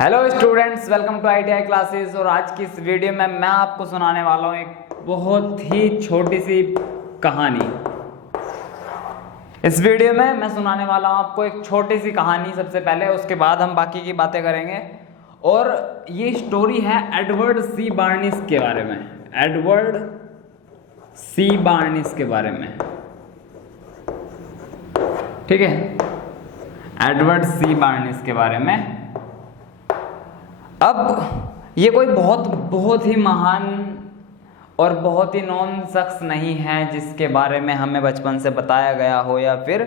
Hello students, welcome to ITI classes. और आज की इस वीडियो में मैं आपको सुनाने वाला हूँ एक बहुत ही छोटी सी कहानी। इस वीडियो में मैं सुनाने वाला हूँ आपको एक छोटी सी कहानी सबसे पहले, उसके बाद हम बाकी की बातें करेंगे। और ये स्टोरी है एडवर्ड सी बार्निस के बारे में। एडवर्ड सी बार्निस के बारे में, ठीक है, एडवर्ड सी बार्निस के बारे में। अब ये कोई बहुत ही महान और बहुत ही नॉन शख्स नहीं है जिसके बारे में हमें बचपन से बताया गया हो या फिर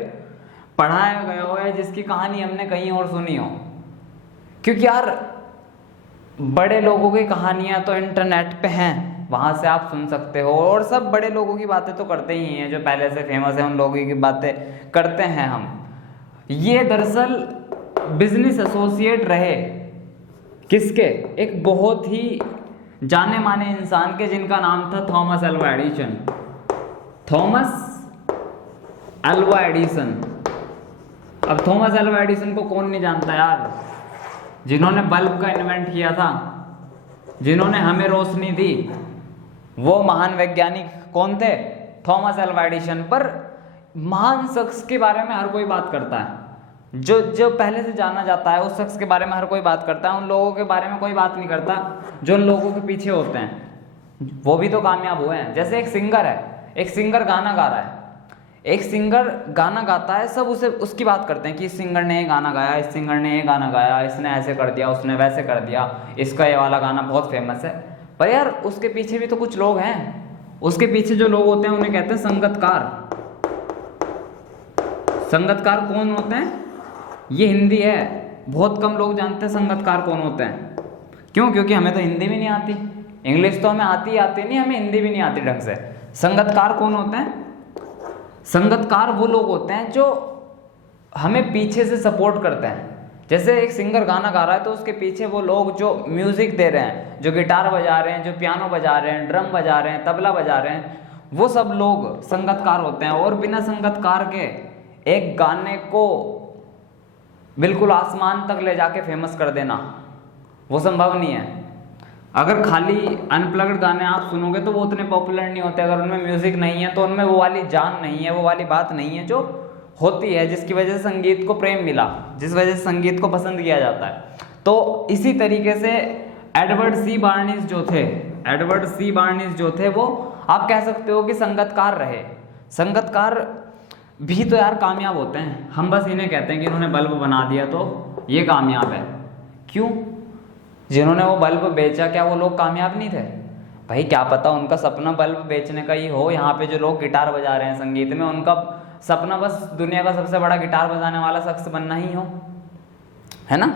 पढ़ाया गया हो या जिसकी कहानी हमने कहीं और सुनी हो। क्योंकि यार बड़े लोगों की कहानियां तो इंटरनेट पे हैं, वहां से आप सुन सकते हो। और सब बड़े लोगों की बातें तो करते ही हैं, जो पहले से फेमस है उन लोगों की बातें करते हैं हम। ये दरअसल बिजनेस एसोसिएट रहे किसके, एक बहुत ही जाने माने इंसान के, जिनका नाम था Thomas Alva Edison. Thomas Alva Edison. अब थॉमस अल्वा एडिसन को कौन नहीं जानता यार, जिन्होंने बल्ब का इन्वेंट किया था, जिन्होंने हमें रोशनी दी, वो महान वैज्ञानिक कौन थे? Thomas Alva Edison. पर महान शख्स के बारे में हर कोई बात करता है, जो पहले से जाना जाता है उस शख्स के बारे में हर कोई बात करता है। उन लोगों के बारे में कोई बात नहीं करता जो उन लोगों के पीछे होते हैं, वो भी तो कामयाब हुए हैं। जैसे एक सिंगर है, एक सिंगर गाना गा रहा है, एक सिंगर गाना गाता है, सब उसे उसकी बात करते हैं कि इस सिंगर ने ये गाना गाया, इस सिंगर ने ये गाना गाया, इसने ऐसे कर दिया, उसने वैसे कर दिया, इसका ये वाला गाना बहुत फेमस है। पर यार उसके पीछे भी तो कुछ लोग हैं। उसके पीछे जो लोग होते हैं उन्हें कहते हैं संगतकार। संगतकार कौन होते हैं? ये हिंदी है, बहुत कम लोग जानते हैं संगतकार कौन होते हैं। क्यों? क्योंकि हमें तो हिंदी भी नहीं आती, इंग्लिश तो हमें आती नहीं, हमें हिंदी भी नहीं आती ढंग से। संगतकार कौन होते हैं? संगतकार वो लोग होते हैं जो हमें पीछे से सपोर्ट करते हैं। जैसे एक सिंगर गाना गा रहा है तो उसके पीछे वो लोग जो म्यूजिक दे रहे हैं, जो गिटार बजा रहे हैं, जो पियानो बजा रहे हैं, ड्रम बजा रहे हैं, तबला बजा रहे हैं, वो सब लोग संगतकार होते हैं। और बिना संगतकार के एक गाने को बिल्कुल आसमान तक ले जाके फेमस कर देना वो संभव नहीं है। अगर खाली अनप्लग्ड गाने आप सुनोगे तो वो उतने पॉपुलर नहीं होते। अगर उनमें म्यूजिक नहीं है तो उनमें वो वाली जान नहीं है, वो वाली बात नहीं है जो होती है, जिसकी वजह से संगीत को प्रेम मिला, जिस वजह से संगीत को पसंद किया जाता है। तो इसी तरीके से एडवर्ड सी बार्निस जो थे, एडवर्ड सी बार्निस जो थे, वो आप कह सकते हो कि संगतकार रहे। संगतकार भी तो यार कामयाब होते हैं। हम बस इन्हें कहते हैं कि इन्होंने बल्ब बना दिया तो ये कामयाब है। क्यों? जिन्होंने वो बल्ब बेचा, क्या वो लोग कामयाब नहीं थे? भाई क्या पता उनका सपना बल्ब बेचने का ही हो। यहाँ पे जो लोग गिटार बजा रहे हैं संगीत में, उनका सपना बस दुनिया का सबसे बड़ा गिटार बजाने वाला शख्स बनना ही हो, है ना?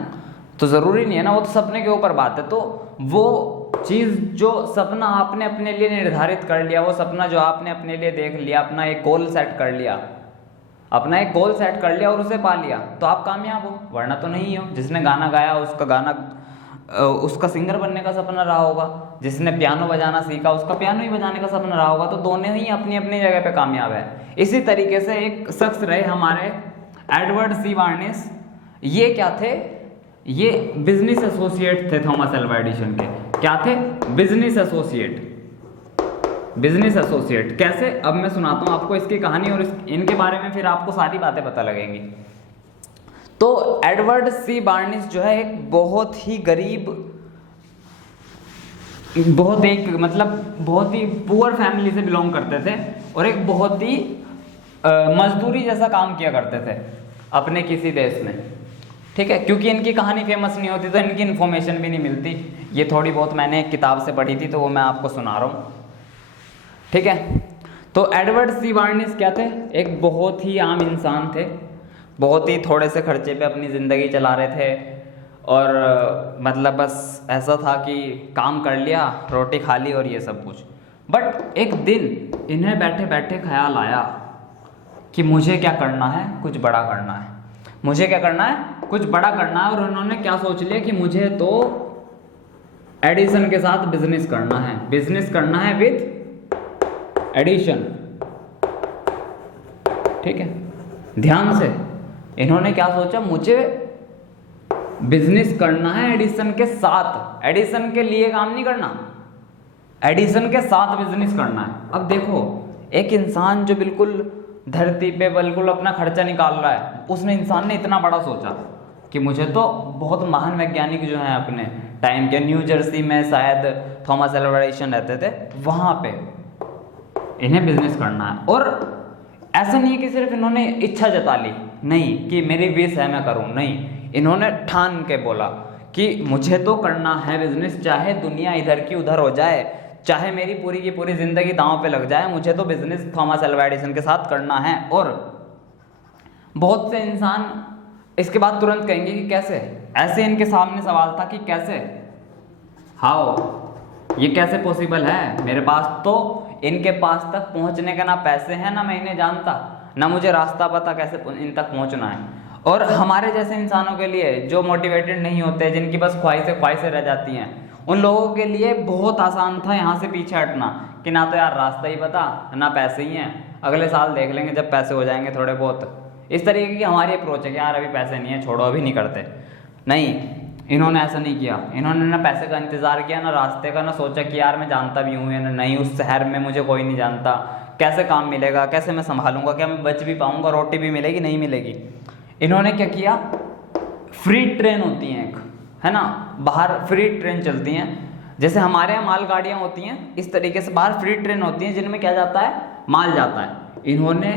तो जरूरी नहीं है ना, वो तो सपने के ऊपर बात है। तो वो चीज़ जो सपना आपने अपने लिए निर्धारित कर लिया, वो सपना जो आपने अपने लिए देख लिया, अपना एक गोल सेट कर लिया, अपना एक गोल सेट कर लिया और उसे पा लिया, तो आप कामयाब हो, वरना तो नहीं हो। जिसने गाना गाया उसका गाना, उसका सिंगर बनने का सपना रहा होगा, जिसने पियानो बजाना सीखा उसका पियानो ही बजाने का सपना रहा होगा। तो दोनों ही अपनी अपनी जगह पे कामयाब है। इसी तरीके से एक शख्स रहे हमारे एडवर्ड सी बार्निस। ये क्या थे? ये बिजनेस एसोसिएट थे थॉमस अल्वा एडिसन के। क्या थे? Business associate. बिजनेस एसोसिएट कैसे? अब मैं सुनाता हूँ आपको इसकी कहानी और इनके बारे में, फिर आपको सारी बातें पता लगेंगी। तो एडवर्ड सी बार्निस जो है एक बहुत ही गरीब, बहुत ही पुअर फैमिली से बिलोंग करते थे और एक बहुत ही मजदूरी जैसा काम किया करते थे अपने किसी देश में, ठीक है। क्योंकि इनकी कहानी फेमस नहीं होती तो इनकी इन्फॉर्मेशन भी नहीं मिलती। ये थोड़ी बहुत मैंने एक किताब से पढ़ी थी तो वो मैं आपको सुना रहा हूँ, ठीक है। तो एडवर्ड सी बार्निस क्या थे? एक बहुत ही आम इंसान थे, बहुत ही थोड़े से खर्चे पे अपनी ज़िंदगी चला रहे थे। और बस ऐसा था कि काम कर लिया, रोटी खा ली और ये सब कुछ। बट एक दिन इन्हें बैठे बैठे ख्याल आया कि मुझे क्या करना है, कुछ बड़ा करना है। मुझे क्या करना है? कुछ बड़ा करना है। और उन्होंने क्या सोच लिया कि मुझे तो एडिसन के साथ बिजनेस करना है, बिजनेस करना है विद एडिशन, ठीक है। ध्यान से इन्होंने क्या सोचा, मुझे बिजनेस करना है एडिसन के साथ, एडिसन के लिए काम नहीं करना, एडिसन के साथ बिजनेस करना है। अब देखो एक इंसान जो बिल्कुल धरती पे बिल्कुल अपना खर्चा निकाल रहा है, उसने इंसान ने इतना बड़ा सोचा कि मुझे तो बहुत महान वैज्ञानिक जो हैं अपने टाइम के, न्यू जर्सी में शायद थॉमस एल्वा एडिसन रहते थे, वहाँ पे इन्हें बिजनेस करना है। और ऐसा नहीं है कि सिर्फ इन्होंने इच्छा जता ली, नहीं कि मेरी विश है मैं करूँ, नहीं, इन्होंने ठान के बोला कि मुझे तो करना है बिजनेस, चाहे दुनिया इधर की उधर हो जाए, चाहे मेरी पूरी की पूरी जिंदगी दांव पे लग जाए, मुझे तो बिजनेस थॉमस एल्वा एडिसन के साथ करना है। और बहुत से इंसान इसके बाद तुरंत कहेंगे कि कैसे, ऐसे इनके सामने सवाल था कि कैसे, हाउ, ये कैसे पॉसिबल है, मेरे पास तो इनके पास तक पहुंचने के ना पैसे हैं, ना मैं इन्हें जानता, ना मुझे रास्ता पता कैसे इन तक पहुंचना है। और हमारे जैसे इंसानों के लिए जो मोटिवेटेड नहीं होते, जिनकी बस ख्वाहिशें रह जाती हैं, उन लोगों के लिए बहुत आसान था यहाँ से पीछे हटना कि ना तो यार रास्ता ही पता, ना पैसे ही हैं, अगले साल देख लेंगे जब पैसे हो जाएंगे थोड़े बहुत। इस तरीके की हमारी अप्रोच है कि यार अभी पैसे नहीं है, छोड़ो अभी नहीं करते। नहीं, इन्होंने ऐसा नहीं किया, इन्होंने ना पैसे का इंतज़ार किया, ना रास्ते का, ना सोचा कि यार मैं जानता भी हूँ या नहीं, उस शहर में मुझे कोई नहीं जानता, कैसे काम मिलेगा, कैसे मैं संभालूंगा, क्या मैं बच भी पाऊँगा, रोटी भी मिलेगी नहीं मिलेगी। इन्होंने क्या किया, फ्री ट्रेन होती हैं एक, है ना, बाहर फ्री ट्रेन चलती हैं, जैसे हमारे यहाँ मालगाड़ियाँ होती हैं, इस तरीके से बाहर फ्री ट्रेन होती हैं जिनमें क्या जाता है, माल जाता है। इन्होंने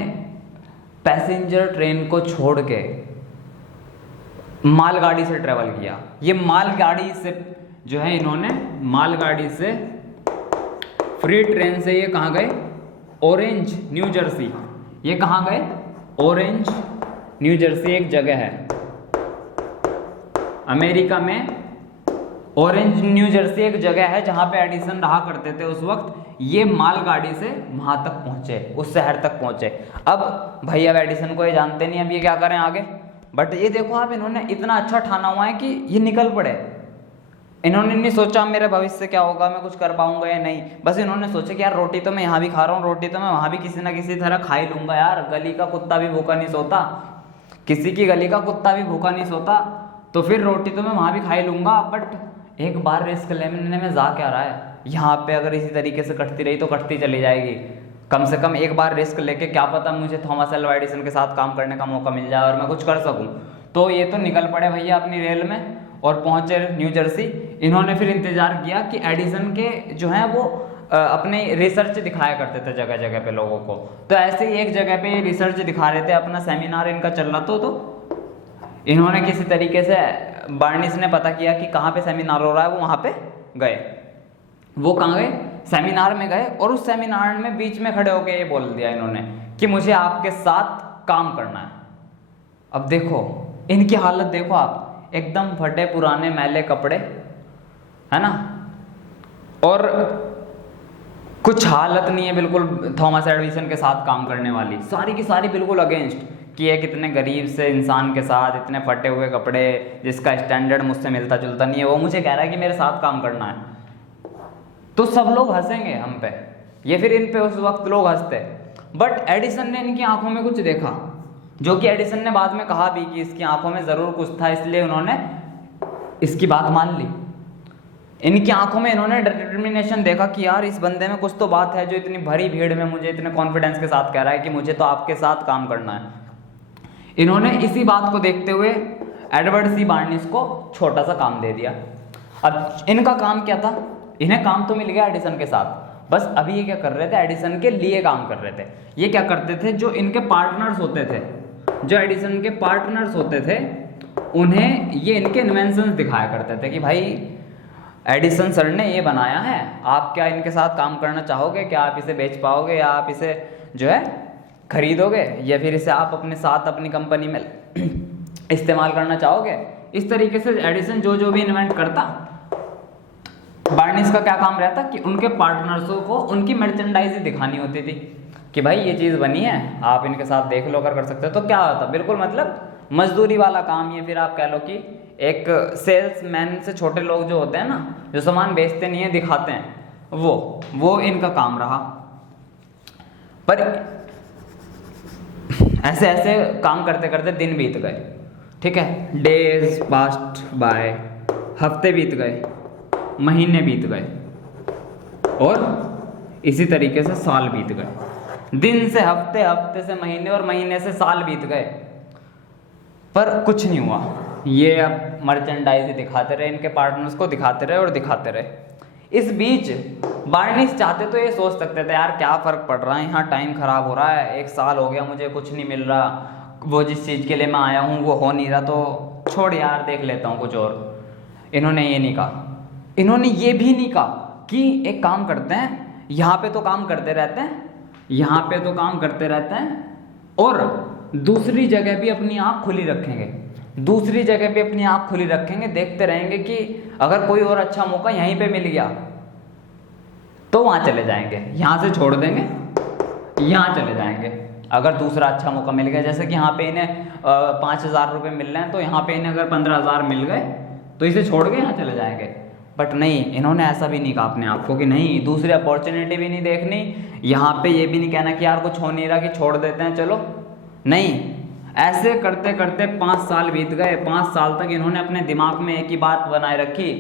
पैसेंजर ट्रेन को छोड़ के मालगाड़ी से ट्रेवल किया। ये मालगाड़ी से जो है, इन्होंने मालगाड़ी से फ्री ट्रेन से ये कहाँ गए, ऑरेंज न्यू जर्सी। ये कहाँ गए, ऑरेंज न्यू जर्सी एक जगह है अमेरिका में, ऑरेंज न्यू जर्सी एक जगह है जहाँ पे एडिसन रहा करते थे उस वक्त। ये मालगाड़ी से वहाँ तक पहुँचे, उस शहर तक पहुँचे। अब भाई अब एडिसन को ये जानते नहीं, अब ये क्या करें आगे, बट ये देखो आप, इन्होंने इतना अच्छा ठाना हुआ है कि ये निकल पड़े। इन्होंने नहीं सोचा मेरे भविष्य क्या होगा, मैं कुछ कर पाऊंगा या नहीं, बस इन्होंने सोचा कि यार रोटी तो मैं यहाँ भी खा रहा हूँ, रोटी तो मैं वहाँ भी किसी ना किसी तरह खा ही लूँगा यार, गली का कुत्ता भी भूखा नहीं सोता, किसी की गली का कुत्ता भी भूखा नहीं सोता, तो फिर रोटी तो मैं वहाँ भी खा ही लूँगा। बट एक बार रिस्क लेने में जा क्या रहा है, यहाँ पे अगर इसी तरीके से कटती रही तो कटती चली जाएगी। कम से कम एक बार रिस्क लेके क्या पता मुझे थॉमस एल्वा एडिसन के साथ काम करने का मौका मिल जाए और मैं कुछ कर सकूं। तो ये तो निकल पड़े भैया अपनी रेल में और पहुंचे न्यू जर्सी। इन्होंने फिर इंतजार किया कि एडिसन के जो हैं वो अपने रिसर्च दिखाया करते थे जगह जगह पे लोगों को। तो ऐसे ही एक जगह पे रिसर्च दिखा रहे थे, अपना सेमिनार इनका चल रहा था। तो इन्होंने किसी तरीके से बार्निस ने पता किया कि कहाँ पे सेमिनार हो रहा है, वो वहाँ पे गए। वो कहाँ गए, सेमिनार में गए, और उस सेमिनार में बीच में खड़े होकर ये बोल दिया इन्होंने कि मुझे आपके साथ काम करना है। अब देखो इनकी हालत देखो आप, एकदम फटे पुराने मैले कपड़े, है ना, और कुछ हालत नहीं है बिल्कुल थॉमस एडिसन के साथ काम करने वाली, सारी की सारी बिल्कुल अगेंस्ट कि एक इतने गरीब से इंसान के साथ इतने फटे हुए कपड़े, जिसका स्टैंडर्ड मुझसे मिलता जुलता नहीं है, वो मुझे कह रहा है कि मेरे साथ काम करना है। तो सब लोग हंसेंगे हम पे, ये फिर इन पे उस वक्त लोग हंसते। बट एडिसन ने इनकी आंखों में कुछ देखा, जो कि एडिसन ने बाद में कहा भी कि इसकी आंखों में ज़रूर कुछ था, इसलिए उन्होंने इसकी बात मान ली। इनकी आंखों में इन्होंने डिटर्मिनेशन देखा कि यार इस बंदे में कुछ तो बात है, जो इतनी भरी भीड़ में मुझे इतने कॉन्फिडेंस के साथ कह रहा है कि मुझे तो आपके साथ काम करना है। इन्होंने इसी बात को देखते हुए एडवर्ड सी बार्निस को छोटा सा काम दे दिया। अब इनका काम क्या था, इन्हें काम तो मिल गया एडिसन के साथ, बस अभी ये क्या कर रहे थे, एडिसन के लिए काम कर रहे थे। ये क्या करते थे, जो इनके पार्टनर्स होते थे, जो एडिसन के पार्टनर्स होते थे, उन्हें ये इनके इन्वेंशंस दिखाया करते थे कि भाई एडिसन सर ने ये बनाया है, आप क्या इनके साथ काम करना चाहोगे, क्या आप इसे बेच पाओगे, या आप इसे जो है खरीदोगे, या फिर इसे आप अपने साथ अपनी कंपनी में इस्तेमाल करना चाहोगे। इस तरीके से एडिसन जो जो भी इन्वेंट करता, बार्निस का क्या काम रहता कि उनके पार्टनर्सों को उनकी मर्चेंडाइज दिखानी होती थी कि भाई ये चीज़ बनी है, आप इनके साथ देख लो अगर कर सकते हो। तो क्या होता, बिल्कुल मतलब मजदूरी वाला काम, या फिर आप कह लो कि एक सेल्समैन से छोटे लोग जो होते हैं ना, जो सामान बेचते नहीं है दिखाते हैं, वो इनका काम रहा। पर ऐसे ऐसे काम करते करते दिन बीत गए। ठीक है, डेज पास्ट बाय, हफ्ते बीत गए, महीने बीत गए, और इसी तरीके से साल बीत गए। दिन से हफ्ते, हफ्ते से महीने, और महीने से साल बीत गए, पर कुछ नहीं हुआ। ये अब मर्चेंडाइज दिखाते रहे, इनके पार्टनर्स को दिखाते रहे और दिखाते रहे। इस बीच बार्निस चाहते तो ये सोच सकते थे, यार क्या फ़र्क पड़ रहा है, यहाँ टाइम ख़राब हो रहा है, 1 साल हो गया मुझे कुछ नहीं मिल रहा, वो जिस चीज़ के लिए मैं आया हूँ वो हो नहीं रहा, तो छोड़ यार देख लेता हूँ कुछ और। इन्होंने ये नहीं कहा। इन्होंने ये भी नहीं कहा कि एक काम करते हैं, यहाँ पे तो काम करते रहते हैं, यहाँ पे तो काम करते रहते हैं, और दूसरी जगह भी अपनी आँख खुली रखेंगे, दूसरी जगह भी अपनी आँख खुली रखेंगे, देखते रहेंगे कि अगर कोई और अच्छा मौका यहीं पे मिल गया तो वहाँ चले जाएंगे, यहाँ से छोड़ देंगे, यहाँ चले जाएंगे। अगर दूसरा अच्छा मौका मिल गया, जैसे कि यहाँ पे इन्हें 5,000 रुपये मिल रहे हैं, तो यहाँ पे इन्हें अगर 15,000 मिल गए तो इसे छोड़ के यहाँ चले जाएंगे। बट नहीं, इन्होंने ऐसा भी नहीं कहा अपने आप को कि नहीं, दूसरी अपॉर्चुनिटी भी नहीं देखनी, यहाँ पे ये भी नहीं कहना कि यार कुछ हो नहीं रहा कि छोड़ देते हैं चलो, नहीं। ऐसे करते करते 5 साल बीत गए। 5 साल तक इन्होंने अपने दिमाग में एक ही बात बनाए रखी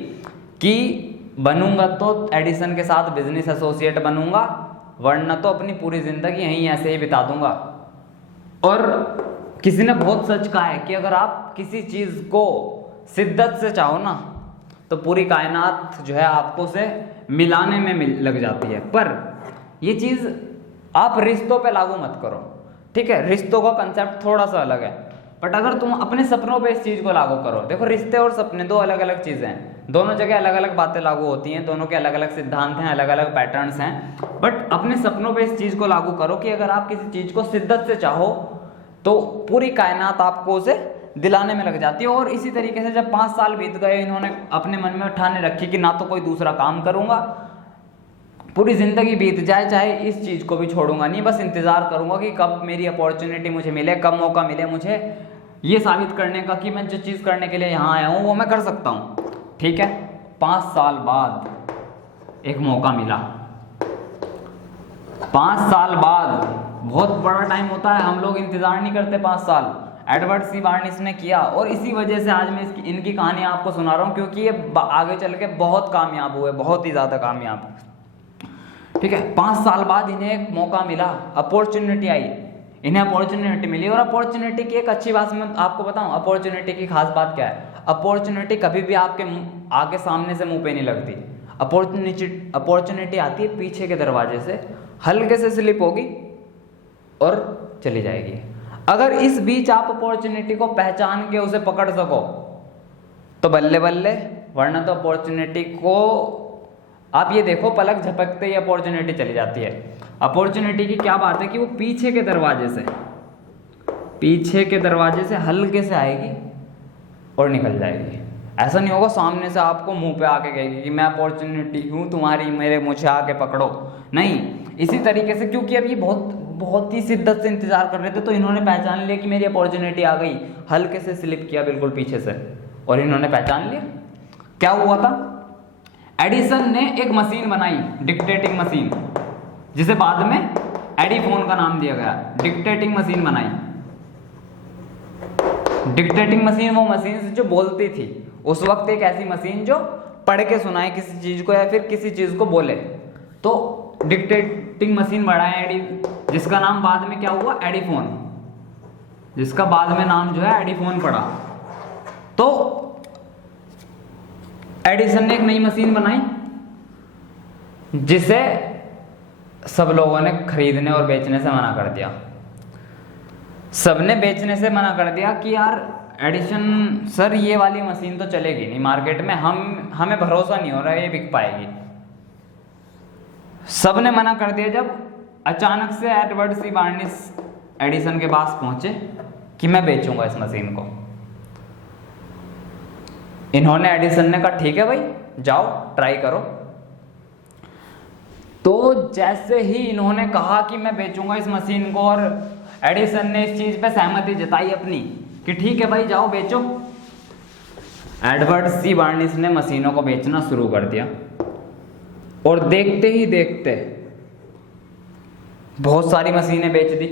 कि बनूंगा तो एडिसन के साथ बिजनेस एसोसिएट बनूंगा, वरना तो अपनी पूरी ज़िंदगी यहीं ऐसे ही बिता दूंगा। और किसी ने बहुत सच कहा है कि अगर आप किसी चीज़ को शिद्दत से चाहो ना, तो पूरी कायनात जो है आपको से मिलाने में लग जाती है। पर ये चीज़ आप रिश्तों पे लागू मत करो, ठीक है। रिश्तों का कंसेप्ट थोड़ा सा अलग है, बट अगर तुम अपने सपनों पे इस चीज़ को लागू करो, देखो रिश्ते और सपने 2 अलग अलग चीज़ें हैं, दोनों जगह अलग अलग बातें लागू होती हैं, दोनों के अलग अलग सिद्धांत हैं, अलग अलग पैटर्न्स हैं। बट अपने सपनों पे इस चीज़ को लागू करो कि अगर आप किसी चीज़ को शिद्दत से चाहो तो पूरी कायनात आपको उसे दिलाने में लग जाती है। और इसी तरीके से जब 5 साल बीत गए, इन्होंने अपने मन में ठाने रखी कि ना तो कोई दूसरा काम करूँगा, पूरी ज़िंदगी बीत जाए चाहे इस चीज़ को भी छोड़ूंगा नहीं, बस इंतज़ार करूँगा कि कब मेरी अपॉर्चुनिटी मुझे मिले, कब मौका मिले मुझे ये साबित करने का कि मैं जो चीज़ करने के लिए यहाँ आया हूँ वो मैं कर सकता हूँ, ठीक है। 5 साल बाद एक मौका मिला। 5 साल बाद बहुत बड़ा टाइम होता है, हम लोग इंतज़ार नहीं करते 5 साल। एडवर्ड सी बार्निस ने किया, और इसी वजह से आज मैं इनकी कहानी आपको सुना रहा हूँ, क्योंकि ये आगे चल के बहुत कामयाब हुए, बहुत ही ज़्यादा कामयाब, ठीक है। 5 साल बाद इन्हें एक मौका मिला, अपॉर्चुनिटी आई, इन्हें अपॉर्चुनिटी मिली। और अपॉर्चुनिटी की एक अच्छी बात मैं आपको बताऊं, अपॉर्चुनिटी की खास बात क्या है, अपॉर्चुनिटी कभी भी आपके आगे सामने से मुंह पे नहीं लगती। अपॉर्चुनिटी आती है पीछे के दरवाजे से, हल्के से स्लिप होगी और चली जाएगी। अगर इस बीच आप अपॉर्चुनिटी को पहचान के उसे पकड़ सको तो बल्ले बल्ले, वरना तो अपॉर्चुनिटी को आप ये देखो पलक झपकते ही अपॉर्चुनिटी चली जाती है। अपॉर्चुनिटी की क्या बात है कि वो पीछे के दरवाजे से हल्के से आएगी और निकल जाएगी। ऐसा नहीं होगा सामने से आपको मुंह पे आके कहेगी कि मैं अपॉर्चुनिटी हूँ तुम्हारी, मुझे आके पकड़ो, नहीं। इसी तरीके से, क्योंकि अब ये बहुत ही शिद्दत से इंतजार कर रहे थे, तो इन्होंने पहचान लिया कि मेरी अपॉर्चुनिटी आ गई, हल्के से स्लिप किया बिल्कुल पीछे से, और इन्होंने पहचान लिया। क्या हुआ था, एडिसन ने एक मशीन बनाई, डिक्टेटिंग मशीन, जिसे बाद में एडीफोन का नाम दिया गया। डिक्टेटिंग मशीन बनाई। डिक्टेटिंग मशीन वो मशीन जो बोलती थी, उस वक्त एक ऐसी मशीन जो पढ़ के सुनाए किसी चीज को या फिर किसी चीज को बोले, तो डिक्टेटिंग मशीन बढ़ाया एडी, जिसका नाम बाद में क्या हुआ, एडीफोन, जिसका बाद में नाम जो है एडीफोन पड़ा। तो एडिसन ने एक नई मशीन बनाई जिसे सब लोगों ने खरीदने और बेचने से मना कर दिया। सबने बेचने से मना कर दिया कि यार एडिसन सर ये वाली मशीन तो चलेगी नहीं मार्केट में, हमें भरोसा नहीं हो रहा है ये बिक पाएगी। सबने मना कर दिया। जब अचानक से एडवर्ड सी बार्निस एडिसन के पास पहुंचे कि मैं बेचूंगा इस मशीन को, इन्होंने एडिसन ने कहा ठीक है भाई जाओ ट्राई करो। तो जैसे ही इन्होंने कहा कि मैं बेचूंगा इस मशीन को, और एडिसन ने इस चीज पे सहमति जताई अपनी कि ठीक है भाई जाओ बेचो, एडवर्ड सी बार्निस ने मशीनों को बेचना शुरू कर दिया। और देखते ही देखते बहुत सारी मशीनें बेच दी,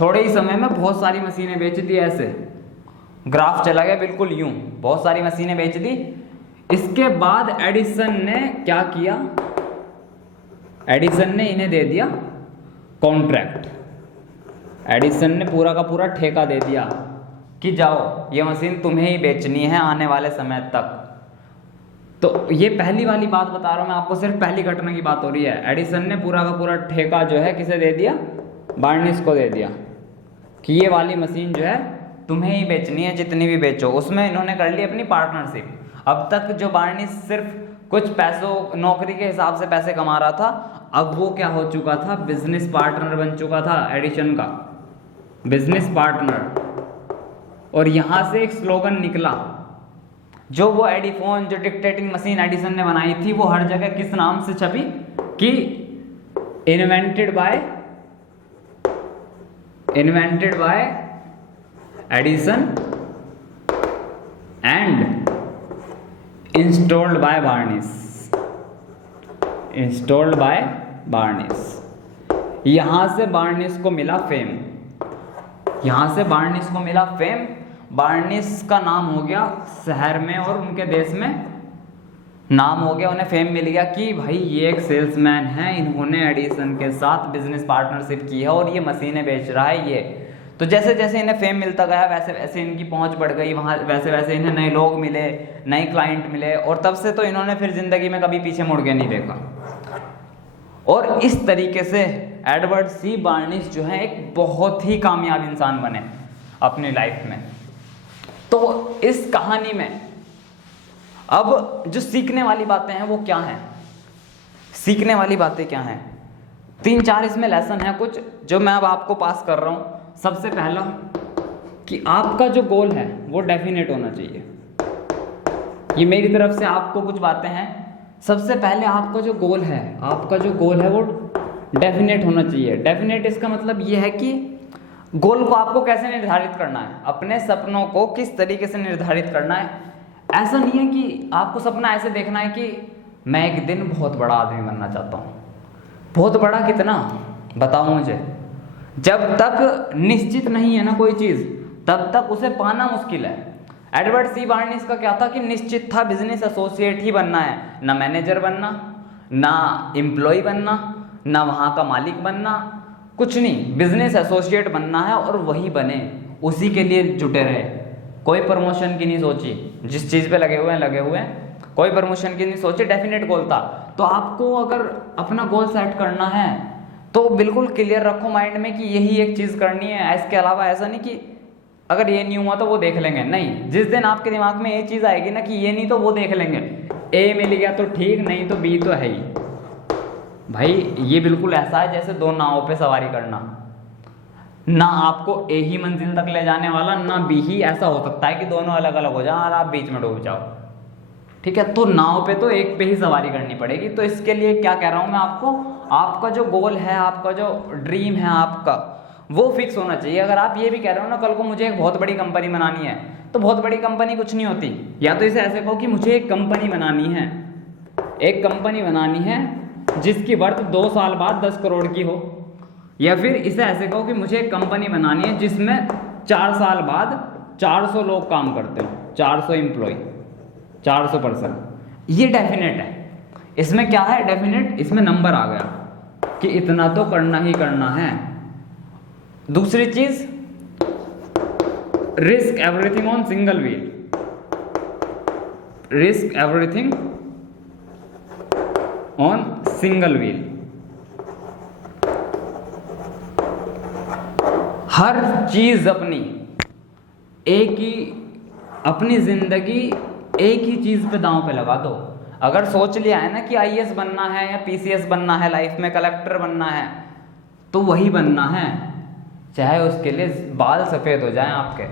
थोड़े ही समय में बहुत सारी मशीनें बेच दी ऐसे। ग्राफ चला गया बिल्कुल यूं, बहुत सारी मशीनें बेच दी। इसके बाद एडिसन ने क्या किया, एडिसन ने इन्हें दे दिया कॉन्ट्रैक्ट। एडिसन ने पूरा का पूरा ठेका दे दिया कि जाओ ये मशीन तुम्हें ही बेचनी है आने वाले समय तक। तो ये पहली वाली बात बता रहा हूँ मैं आपको, सिर्फ पहली घटना की बात हो रही है। एडिसन ने पूरा का पूरा ठेका जो है किसे दे दिया, बार्निस को दे दिया कि ये वाली मशीन जो है तुम्हें ही बेचनी है, जितनी भी बेचो। उसमें इन्होंने कर ली अपनी पार्टनरशिप। अब तक जो बार्निस सिर्फ कुछ पैसों नौकरी के हिसाब से पैसे कमा रहा था, अब वो क्या हो चुका था, बिजनेस पार्टनर बन चुका था एडिसन का, बिजनेस पार्टनर। और यहां से एक स्लोगन निकला, जो वो एडिफोन, जो डिक्टेटिंग मशीन एडिसन ने बनाई थी, वो हर जगह किस नाम से छपी कि invented by Edison and installed by Barnes. यहां से बार्निस को मिला फेम, बार्निस का नाम हो गया शहर में और उनके देश में नाम हो गया, उन्हें फेम मिल गया कि भाई ये एक सेल्समैन है, इन्होंने एडिसन के साथ बिजनेस पार्टनरशिप की है और ये मशीनें बेच रहा है ये। तो जैसे जैसे इन्हें फेम मिलता गया वैसे वैसे इनकी पहुंच बढ़ गई, वहाँ वैसे वैसे इन्हें नए लोग मिले, नए क्लाइंट मिले, और तब से तो इन्होंने फिर जिंदगी में कभी पीछे मुड़ के नहीं देखा। और इस तरीके से एडवर्ड सी बार्निस जो है एक बहुत ही कामयाब इंसान बने अपनी लाइफ में। तो इस कहानी में अब जो सीखने वाली बातें हैं वो क्या हैं, सीखने वाली बातें क्या हैं, 3-4 इसमें लेसन है कुछ जो मैं अब आपको पास कर रहा हूं। सबसे पहला कि आपका जो गोल है वो डेफिनेट होना चाहिए। ये मेरी तरफ से आपको कुछ बातें हैं। सबसे पहले आपका जो गोल है वो डेफिनेट होना चाहिए। डेफिनेट इसका मतलब ये है कि गोल को आपको कैसे निर्धारित करना है, अपने सपनों को किस तरीके से निर्धारित करना है। ऐसा नहीं है कि आपको सपना ऐसे देखना है कि मैं एक दिन बहुत बड़ा आदमी बनना चाहता हूँ। बहुत बड़ा कितना, बताओ मुझे। जब तक निश्चित नहीं है ना कोई चीज़, तब तक उसे पाना मुश्किल है। एडवर्ड सी बार्निस का क्या था कि निश्चित था बिजनेस एसोसिएट ही बनना है, ना मैनेजर बनना, ना एम्प्लॉय बनना, ना वहाँ का मालिक बनना, कुछ नहीं, बिजनेस एसोसिएट बनना है और वही बने, उसी के लिए जुटे रहे। कोई प्रमोशन की नहीं सोची, जिस चीज़ पे लगे हुए हैं कोई प्रमोशन की नहीं सोची, डेफिनेट गोल था। तो आपको अगर अपना गोल सेट करना है तो बिल्कुल क्लियर रखो माइंड में कि यही एक चीज़ करनी है। इसके अलावा ऐसा नहीं कि अगर ये नहीं हुआ तो वो देख लेंगे, नहीं। जिस दिन आपके दिमाग में ये चीज़ आएगी ना कि ये नहीं तो वो देख लेंगे, ए मिल गया तो ठीक, नहीं तो बी तो है ही। भाई ये बिल्कुल ऐसा है जैसे 2 नावों पे सवारी करना, ना आपको ए ही मंजिल तक ले जाने वाला, ना बी ही। ऐसा हो सकता है कि दोनों अलग अलग हो जाए और आप बीच में डूब जाओ, ठीक है। तो नाव पे तो एक पे ही सवारी करनी पड़ेगी। तो इसके लिए क्या कह रहा हूँ मैं आपको, आपका जो गोल है, आपका जो ड्रीम है आपका, वो फिक्स होना चाहिए। अगर आप ये भी कह रहे हो ना कल को मुझे एक बहुत बड़ी कंपनी बनानी है, तो बहुत बड़ी कंपनी कुछ नहीं होती। या तो इसे ऐसे कहो कि मुझे एक कंपनी बनानी है, एक कंपनी बनानी है जिसकी वर्थ 2 साल बाद 10 करोड़ की हो। या फिर इसे ऐसे कहो कि मुझे एक कंपनी बनानी है जिसमें 4 साल बाद 400 लोग काम करते हो, 400 एम्प्लॉय, 400 पर्सन। ये डेफिनेट है। इसमें क्या है डेफिनेट, इसमें नंबर आ गया कि इतना तो करना ही करना है। दूसरी चीज, risk everything on single wheel, risk everything on single wheel. हर चीज अपनी जिंदगी एक ही चीज पे दांव पे लगा दो। अगर सोच लिया है ना कि आईएएस बनना है या पीसीएस बनना है, लाइफ में कलेक्टर बनना है, तो वही बनना है, चाहे उसके लिए बाल सफेद हो जाएं आपके,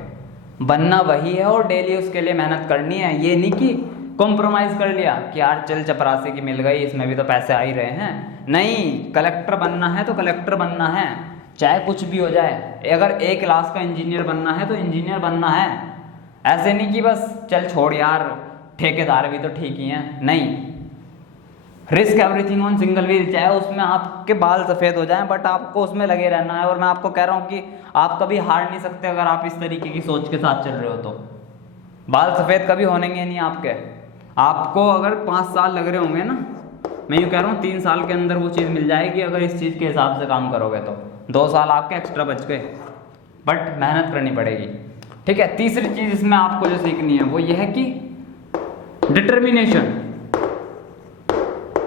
बनना वही है और डेली उसके लिए मेहनत करनी है। ये नहीं कि कॉम्प्रोमाइज कर लिया कि यार चल चपरासी की मिल गई, इसमें भी तो पैसे आ ही रहे हैं। नहीं, कलेक्टर बनना है तो कलेक्टर बनना है, चाहे कुछ भी हो जाए। अगर A क्लास का इंजीनियर बनना है तो इंजीनियर बनना है। ऐसे नहीं कि बस चल छोड़ यार ठेकेदार भी तो ठीक ही हैं, नहीं। Risk everything on single wheel, चाहे उसमें आपके बाल सफ़ेद हो जाएं बट आपको उसमें लगे रहना है। और मैं आपको कह रहा हूँ कि आप कभी हार नहीं सकते अगर आप इस तरीके की सोच के साथ चल रहे हो तो। बाल सफ़ेद कभी होने नहीं आपके। आपको अगर 5 साल लग रहे होंगे ना, मैं यूँ कह रहा हूँ 3 साल के अंदर वो चीज़ मिल जाएगी अगर इस चीज़ के हिसाब से काम करोगे तो। 2 साल आपके एक्स्ट्रा बच गए, बट मेहनत करनी पड़ेगी। ठीक है, तीसरी चीज़ इसमें आपको जो सीखनी है वो ये है कि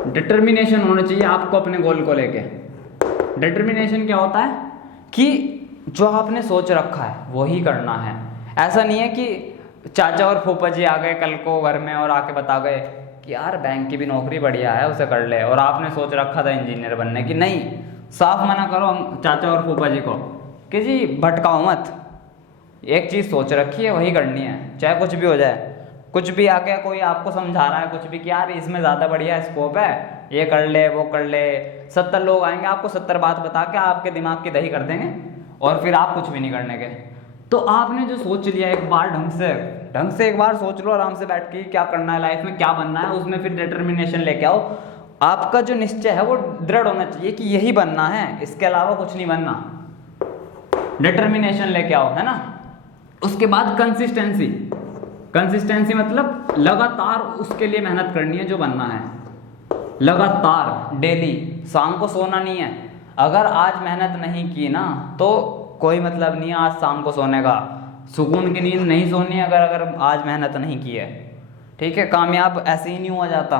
डिटर्मिनेशन होना चाहिए आपको अपने गोल को लेके। डिटर्मिनेशन क्या होता है कि जो आपने सोच रखा है वही करना है। ऐसा नहीं है कि चाचा और फूफा जी आ गए कल को घर में और आके बता गए कि यार बैंक की भी नौकरी बढ़िया है, उसे कर ले, और आपने सोच रखा था इंजीनियर बनने की। नहीं, साफ मना करो चाचा और फूफा जी को कि जी भटकाओ मत, एक चीज़ सोच रखी है वही करनी है, चाहे कुछ भी हो जाए। कुछ भी आ गया, कोई आपको समझा रहा है कुछ भी कि यार इसमें ज़्यादा बढ़िया स्कोप है, ये कर ले वो कर ले, 70 लोग आएंगे आपको 70 बात बता के आपके दिमाग की दही कर देंगे और फिर आप कुछ भी नहीं करने के। तो आपने जो सोच लिया एक बार ढंग से एक बार सोच लो आराम से बैठ के क्या करना है लाइफ में, क्या बनना है, उसमें फिर डिटर्मिनेशन लेके आओ। आपका जो निश्चय है वो दृढ़ होना चाहिए कि यही बनना है, इसके अलावा कुछ नहीं बनना। डिटर्मिनेशन लेके आओ, है ना। उसके बाद कंसिस्टेंसी मतलब लगातार उसके लिए मेहनत करनी है जो बनना है, लगातार डेली। शाम को सोना नहीं है, अगर आज मेहनत नहीं की ना तो कोई मतलब नहीं है आज शाम को सोने का, सुकून की नींद नहीं सोनी है अगर आज मेहनत नहीं की है। ठीक है, कामयाब ऐसे ही नहीं हुआ जाता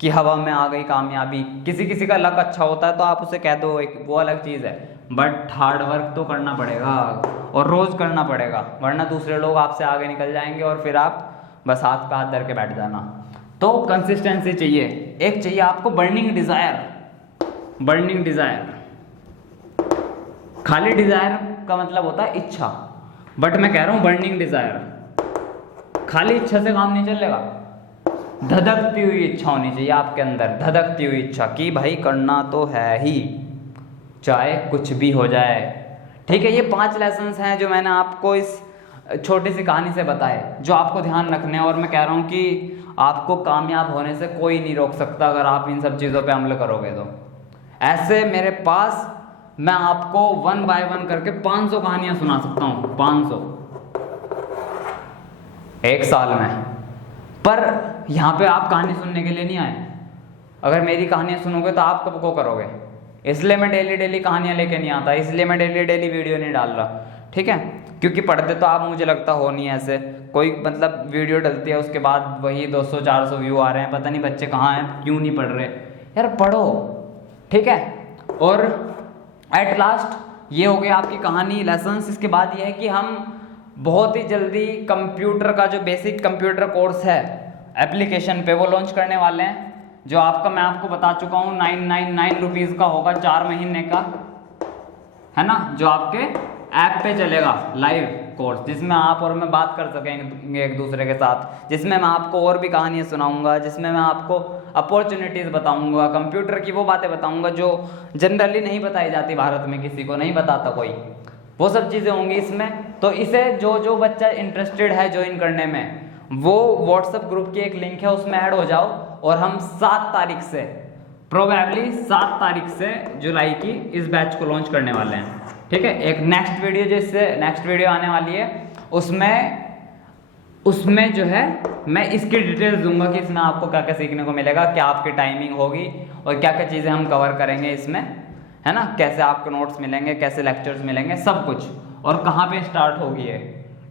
कि हवा में आ गई कामयाबी। किसी का लक अच्छा होता है तो आप उसे कह दो, एक वो अलग चीज़ है, बट हार्ड वर्क तो करना पड़ेगा और रोज़ करना पड़ेगा, वरना दूसरे लोग आपसे आगे निकल जाएंगे और फिर आप बस हाथ पे हाथ धर के बैठ जाना। तो कंसिस्टेंसी चाहिए। एक चाहिए आपको बर्निंग डिज़ायर। खाली डिज़ायर का मतलब होता है इच्छा, बट मैं कह रहा हूँ बर्निंग डिज़ायर। खाली इच्छा से काम नहीं चलेगा, धधकती हुई इच्छा होनी चाहिए आपके अंदर, धधकती हुई इच्छा कि भाई करना तो है ही, चाहे कुछ भी हो जाए। ठीक है, ये 5 लेसन्स हैं जो मैंने आपको इस छोटी सी कहानी से बताए, जो आपको ध्यान रखने हैं। और मैं कह रहा हूँ कि आपको कामयाब होने से कोई नहीं रोक सकता अगर आप इन सब चीज़ों पे अमल करोगे तो। ऐसे मेरे पास मैं आपको 1 बाय 1 करके 500 कहानियाँ सुना सकता हूँ, 500 एक साल में। पर यहाँ पे आप कहानी सुनने के लिए नहीं आए। अगर मेरी कहानियाँ सुनोगे तो आप कब को करोगे, इसलिए मैं डेली कहानियाँ लेके नहीं आता, इसलिए मैं डेली वीडियो नहीं डाल रहा। ठीक है, क्योंकि पढ़ते तो आप मुझे लगता हो नहीं ऐसे, कोई मतलब वीडियो डलती है उसके बाद वही 200-400 व्यू आ रहे हैं, पता नहीं बच्चे कहाँ हैं, क्यों नहीं पढ़ रहे। यार पढ़ो, ठीक है। और एट लास्ट ये हो गया आपकी कहानी, लेसन्स। इसके बाद ये है कि हम बहुत ही जल्दी कंप्यूटर का जो बेसिक कंप्यूटर कोर्स है एप्लीकेशन पे वो लॉन्च करने वाले हैं, जो आपका मैं आपको बता चुका हूँ 999 रुपीज़ का होगा, 4 महीने का, है ना, जो आपके ऐप पे चलेगा लाइव कोर्स, जिसमें आप और मैं बात कर सकेंगे एक दूसरे के साथ, जिसमें मैं आपको और भी कहानियाँ सुनाऊंगा, जिसमें मैं आपको अपॉर्चुनिटीज़ बताऊंगा, कंप्यूटर की वो बातें बताऊंगा जो जनरली नहीं बताई जाती, भारत में किसी को नहीं बताता कोई, वो सब चीज़ें होंगी इसमें। तो इसे जो बच्चा इंटरेस्टेड है ज्वाइन करने में, वो व्हाट्सएप ग्रुप की एक लिंक है उसमें ऐड हो जाओ, और हम 7 तारीख से, प्रोबेबली 7 तारीख से जुलाई की इस बैच को लॉन्च करने वाले हैं। ठीक है, एक नेक्स्ट वीडियो आने वाली है, उसमें जो है मैं इसकी डिटेल्स दूंगा कि इसमें आपको क्या क्या सीखने को मिलेगा, क्या आपकी टाइमिंग होगी और क्या क्या चीज़ें हम कवर करेंगे इसमें, है ना, कैसे आपको नोट्स मिलेंगे, कैसे लेक्चर्स मिलेंगे, सब कुछ, और कहाँ पे स्टार्ट होगी ये।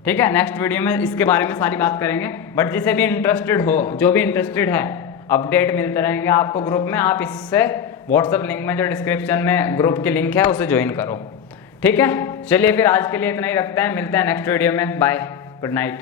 ठीक है, नेक्स्ट वीडियो में इसके बारे में सारी बात करेंगे। बट जिसे भी इंटरेस्टेड हो, जो भी इंटरेस्टेड है, अपडेट मिलते रहेंगे आपको ग्रुप में, आप इससे व्हाट्सएप लिंक में जो डिस्क्रिप्शन में ग्रुप की लिंक है उसे ज्वाइन करो। ठीक है, चलिए फिर आज के लिए इतना ही रखते हैं, मिलते हैं नेक्स्ट वीडियो में, बाय, गुड नाइट।